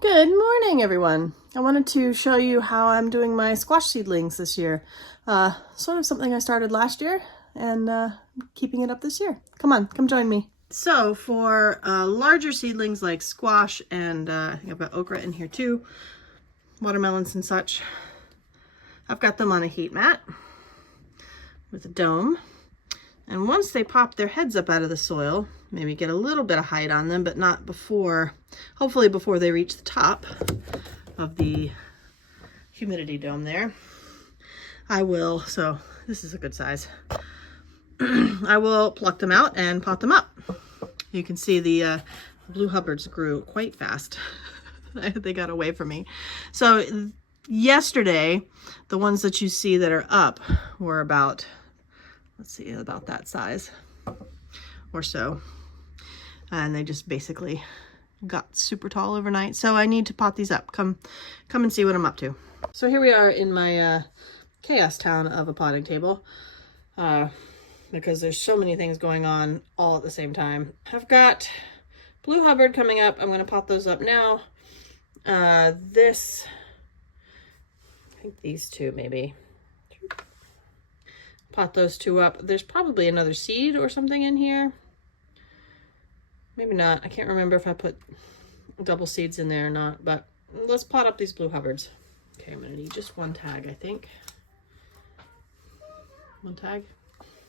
Good morning, everyone. I wanted to show you how I'm doing my squash seedlings this year. Sort of something I started last year and keeping it up this year. Come on, come join me. So for larger seedlings like squash and I think I've got okra in here too, watermelons and such, I've got them on a heat mat with a dome. And once they pop their heads up out of the soil, maybe get a little bit of height on them, but not before, hopefully before they reach the top of the humidity dome there, I will, so this is a good size, I will pluck them out and pot them up. You can see the blue Hubbards grew quite fast. They got away from me. So yesterday, the ones that you see that are up were about, let's see, about that size or so. And they just basically got super tall overnight. So I need to pot these up. Come and see what I'm up to. So here we are in my chaos town of a potting table because there's so many things going on all at the same time. I've got blue Hubbard coming up. I'm going to pot those up now. I think these two maybe. Pot those two up. There's probably another seed or something in here. Maybe not. I can't remember if I put double seeds in there or not, but let's pot up these blue Hubbards. Okay, I'm gonna need just one tag, I think. One tag.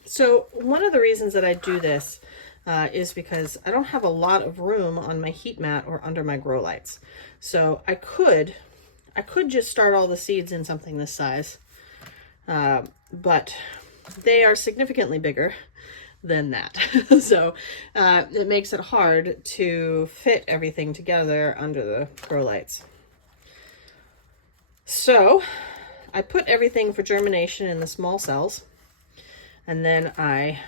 So one of the reasons that I do this is because I don't have a lot of room on my heat mat or under my grow lights. So I could just start all the seeds in something this size, but they are significantly bigger than that. So it makes it hard to fit everything together under the grow lights. So I put everything for germination in the small cells, and then I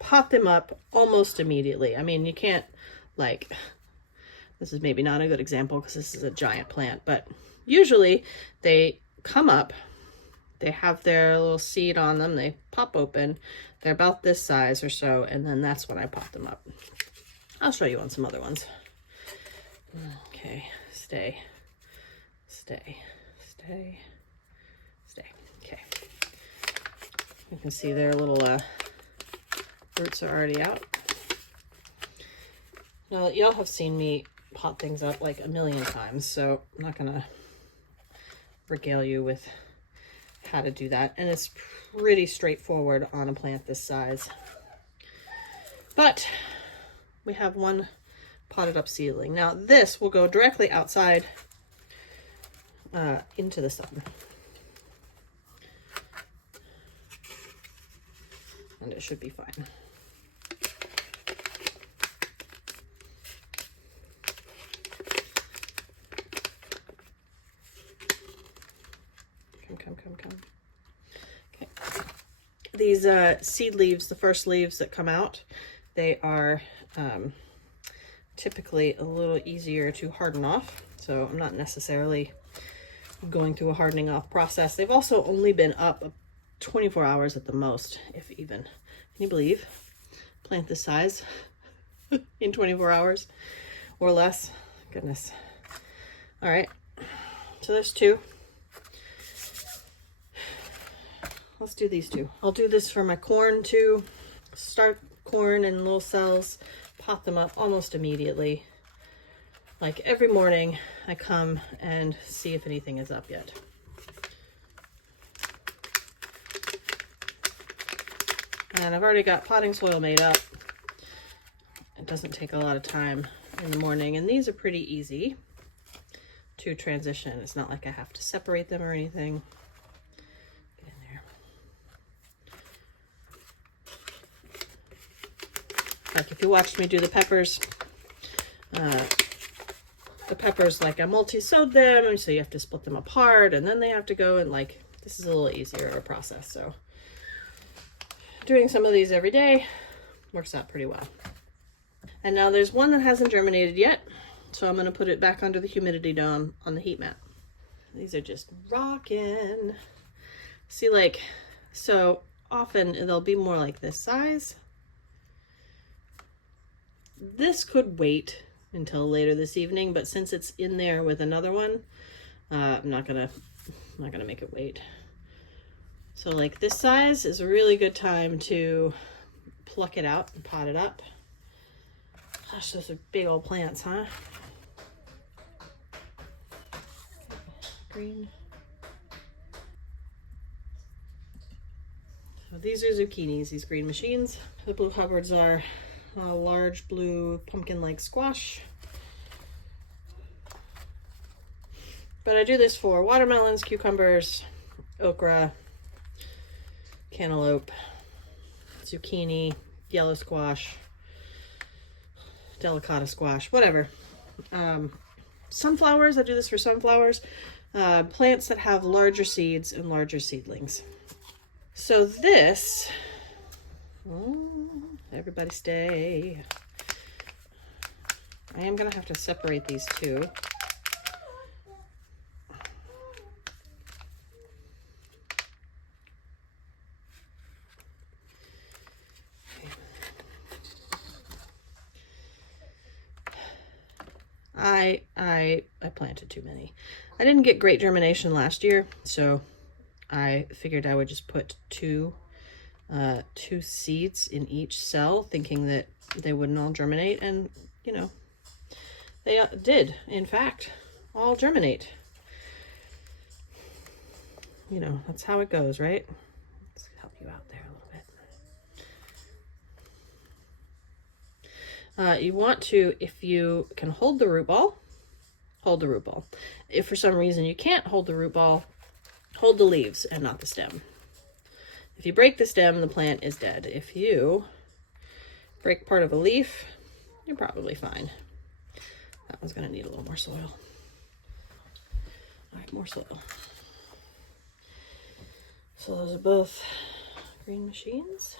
pot them up almost immediately. I mean, you can't, like, this is maybe not a good example because this is a giant plant, but usually they come up, they have their little seed on them, they pop open, they're about this size or so, and then that's when I pot them up. I'll show you on some other ones. Okay, stay. Okay. You can see their little roots are already out. Now, y'all have seen me pot things up like a million times, so I'm not gonna regale you with how to do that, and it's pretty straightforward on a plant this size. But we have one potted up seedling. Now this will go directly outside into the sun, and it should be fine. Come. Okay. These seed leaves, the first leaves that come out, they are typically a little easier to harden off. So I'm not necessarily going through a hardening off process. They've also only been up 24 hours at the most, if even. Can you believe? Plant this size in 24 hours or less? Goodness. All right. So there's two. Let's do these two. I'll do this for my corn too. Start corn in little cells, pot them up almost immediately. Like every morning I come and see if anything is up yet. And I've already got potting soil made up. It doesn't take a lot of time in the morning, and these are pretty easy to transition. It's not like I have to separate them or anything. Like if you watched me do the peppers, like I multi-sowed them, and so you have to split them apart, and then they have to go, and like, this is a little easier of a process. So doing some of these every day works out pretty well. And now there's one that hasn't germinated yet, so I'm going to put it back under the humidity dome on the heat mat. These are just rocking. See, like, so often they'll be more like this size. This could wait until later this evening, but since it's in there with another one, I'm not gonna make it wait. So like this size is a really good time to pluck it out and pot it up. Gosh, those are big old plants, huh? Green. So these are zucchinis, these green machines. The blue Hubbards are a large blue pumpkin-like squash. But I do this for watermelons, cucumbers, okra, cantaloupe, zucchini, yellow squash, delicata squash, whatever. Sunflowers, I do this for sunflowers. Plants that have larger seeds and larger seedlings. So this, everybody stay. I am gonna have to separate these two. I planted too many. I didn't get great germination last year, so I figured I would just put two seeds in each cell, thinking that they wouldn't all germinate, and you know, they did, in fact, all germinate. You know, that's how it goes, right? Let's help you out there a little bit. You want to, if you can hold the root ball, hold the root ball. If for some reason you can't hold the root ball, hold the leaves and not the stem. If you break the stem, the plant is dead. If you break part of a leaf, you're probably fine. That one's going to need a little more soil. All right, more soil. So those are both green machines.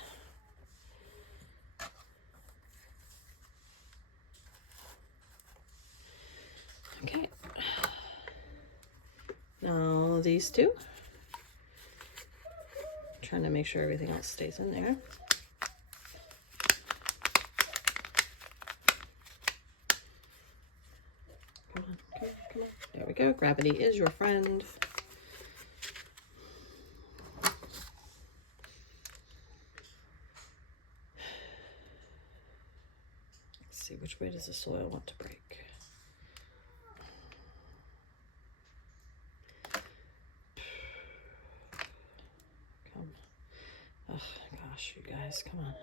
Okay. Now these two. Trying to make sure everything else stays in there. Come on, come on, come on. There we go. Gravity is your friend. Let's see, which way does the soil want to break? Oh gosh, you guys, come on.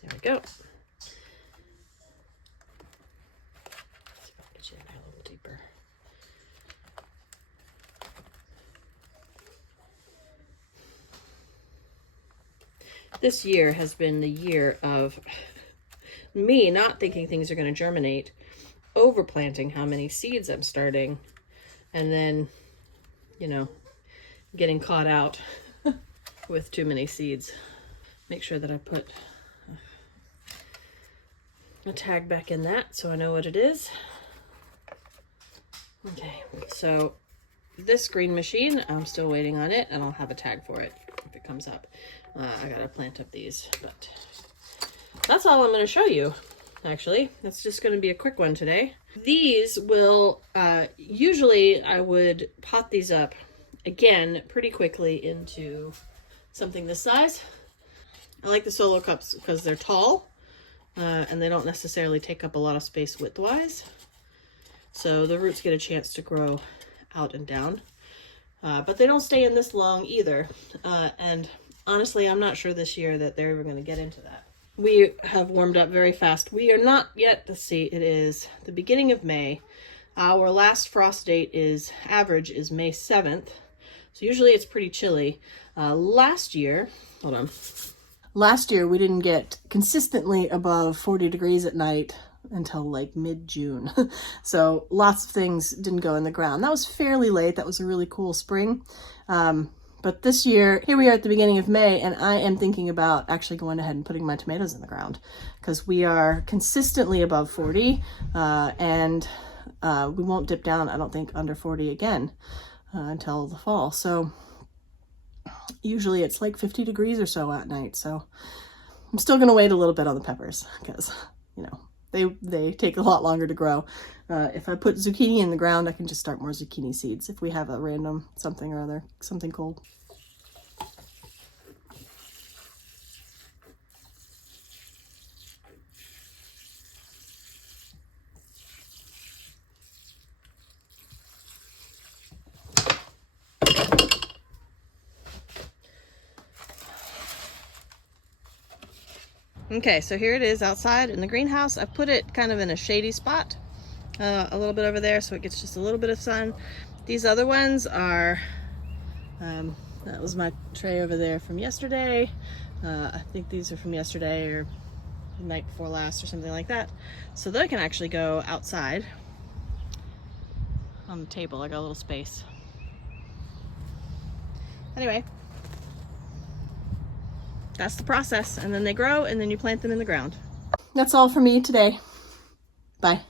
There we go. Let's see if I can get you in there a little deeper. This year has been the year of me not thinking things are going to germinate, overplanting how many seeds I'm starting, and then, you know, getting caught out with too many seeds. Make sure that I put a tag back in that so I know what it is. Okay, so this green machine, I'm still waiting on it, and I'll have a tag for it if it comes up. I gotta plant up these, but that's all I'm going to show you. Actually, that's just going to be a quick one today. These will, usually I would pot these up again pretty quickly into something this size. I like the solo cups because they're tall and they don't necessarily take up a lot of space widthwise, so the roots get a chance to grow out and down, but they don't stay in this long either, and honestly I'm not sure this year that they're even going to get into that. We have warmed up very fast. We are not yet, let's see, it is the beginning of May. Our last frost date is average is May 7th. So usually it's pretty chilly. Last year we didn't get consistently above 40 degrees at night until like mid-June. So lots of things didn't go in the ground. That was fairly late. That was a really cool spring. But this year, here we are at the beginning of May, and I am thinking about actually going ahead and putting my tomatoes in the ground because we are consistently above 40 and we won't dip down, I don't think, under 40 again. Until the fall. So usually it's like 50 degrees or so at night. So I'm still going to wait a little bit on the peppers because, you know, they take a lot longer to grow. If I put zucchini in the ground, I can just start more zucchini seeds if we have a random something or other, something cold. Okay, so here it is outside in the greenhouse. I've put it kind of in a shady spot, a little bit over there, so it gets just a little bit of sun. These other ones are, that was my tray over there from yesterday. I think these are from yesterday or the night before last or something like that. So they can actually go outside on the table. I got a little space. Anyway, that's the process, and then they grow, and then you plant them in the ground. That's all for me today. Bye.